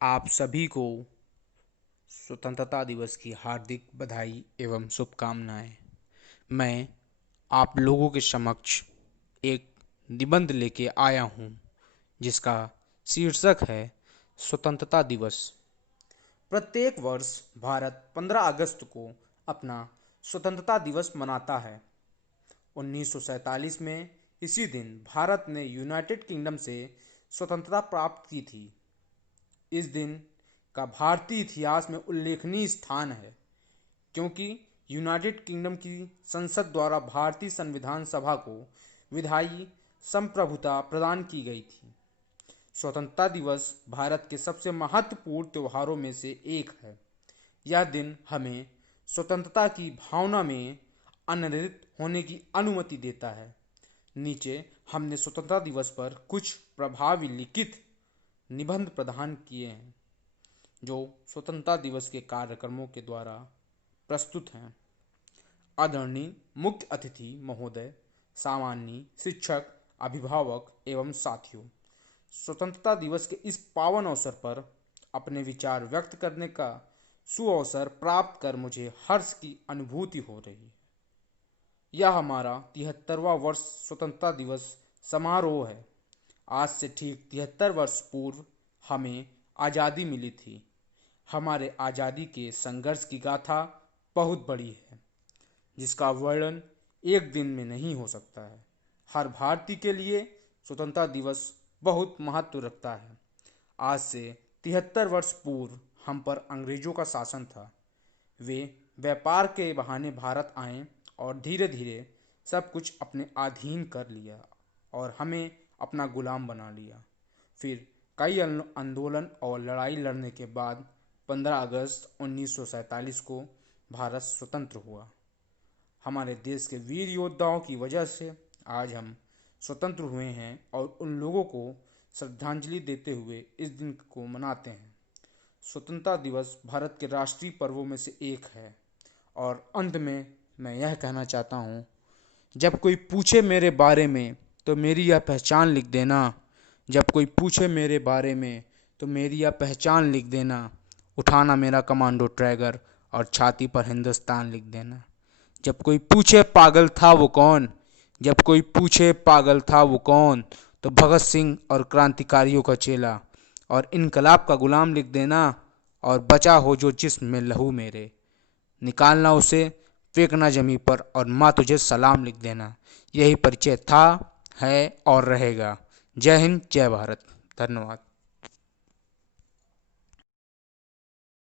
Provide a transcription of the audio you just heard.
आप सभी को स्वतंत्रता दिवस की हार्दिक बधाई एवं शुभकामनाएं। मैं आप लोगों के समक्ष एक निबंध लेके आया हूं जिसका शीर्षक है स्वतंत्रता दिवस। प्रत्येक वर्ष भारत 15 अगस्त को अपना स्वतंत्रता दिवस मनाता है। 1947 में इसी दिन भारत ने यूनाइटेड किंगडम से स्वतंत्रता प्राप्त की थी। इस दिन का भारतीय इतिहास में उल्लेखनीय स्थान है क्योंकि यूनाइटेड किंगडम की संसद द्वारा भारतीय संविधान सभा को विधायी संप्रभुता प्रदान की गई थी। स्वतंत्रता दिवस भारत के सबसे महत्वपूर्ण त्योहारों में से एक है। यह दिन हमें स्वतंत्रता की भावना में अनवरत होने की अनुमति देता है। नीचे हमने स्वतंत्रता दिवस पर कुछ प्रभावी लिखित निबंध प्रदान किए हैं जो स्वतंत्रता दिवस के कार्यक्रमों के द्वारा प्रस्तुत हैं। आदरणीय मुख्य अतिथि महोदय, सामान्य शिक्षक, अभिभावक एवं साथियों, स्वतंत्रता दिवस के इस पावन अवसर पर अपने विचार व्यक्त करने का सुअवसर प्राप्त कर मुझे हर्ष की अनुभूति हो रही है। यह हमारा 73वां वर्ष स्वतंत्रता दिवस समारोह है। आज से ठीक 73 वर्ष पूर्व हमें आज़ादी मिली थी। हमारे आज़ादी के संघर्ष की गाथा बहुत बड़ी है जिसका वर्णन एक दिन में नहीं हो सकता है। हर भारतीय के लिए स्वतंत्रता दिवस बहुत महत्व रखता है। आज से 73 वर्ष पूर्व हम पर अंग्रेजों का शासन था। वे व्यापार के बहाने भारत आए और धीरे धीरे सब कुछ अपने अधीन कर लिया और हमें अपना गुलाम बना लिया। फिर कई आंदोलन और लड़ाई लड़ने के बाद 15 अगस्त 1947 को भारत स्वतंत्र हुआ। हमारे देश के वीर योद्धाओं की वजह से आज हम स्वतंत्र हुए हैं और उन लोगों को श्रद्धांजलि देते हुए इस दिन को मनाते हैं। स्वतंत्रता दिवस भारत के राष्ट्रीय पर्वों में से एक है। और अंत में मैं यह कहना चाहता हूँ, जब कोई पूछे मेरे बारे में तो मेरी यह पहचान लिख देना। जब कोई पूछे मेरे बारे में तो मेरी यह पहचान लिख देना। उठाना मेरा कमांडो ट्रैगर और छाती पर हिंदुस्तान लिख देना। जब कोई पूछे पागल था वो कौन, जब कोई पूछे पागल था वो कौन, तो भगत सिंह और क्रांतिकारियों का चेला और इनकलाब का गुलाम लिख देना। और बचा हो जो जिस्म में लहू मेरे, निकालना उसे, फेंकना जमी पर और माँ तुझे सलाम लिख देना। यही परिचय था, है और रहेगा। जय हिंद, जय भारत। धन्यवाद।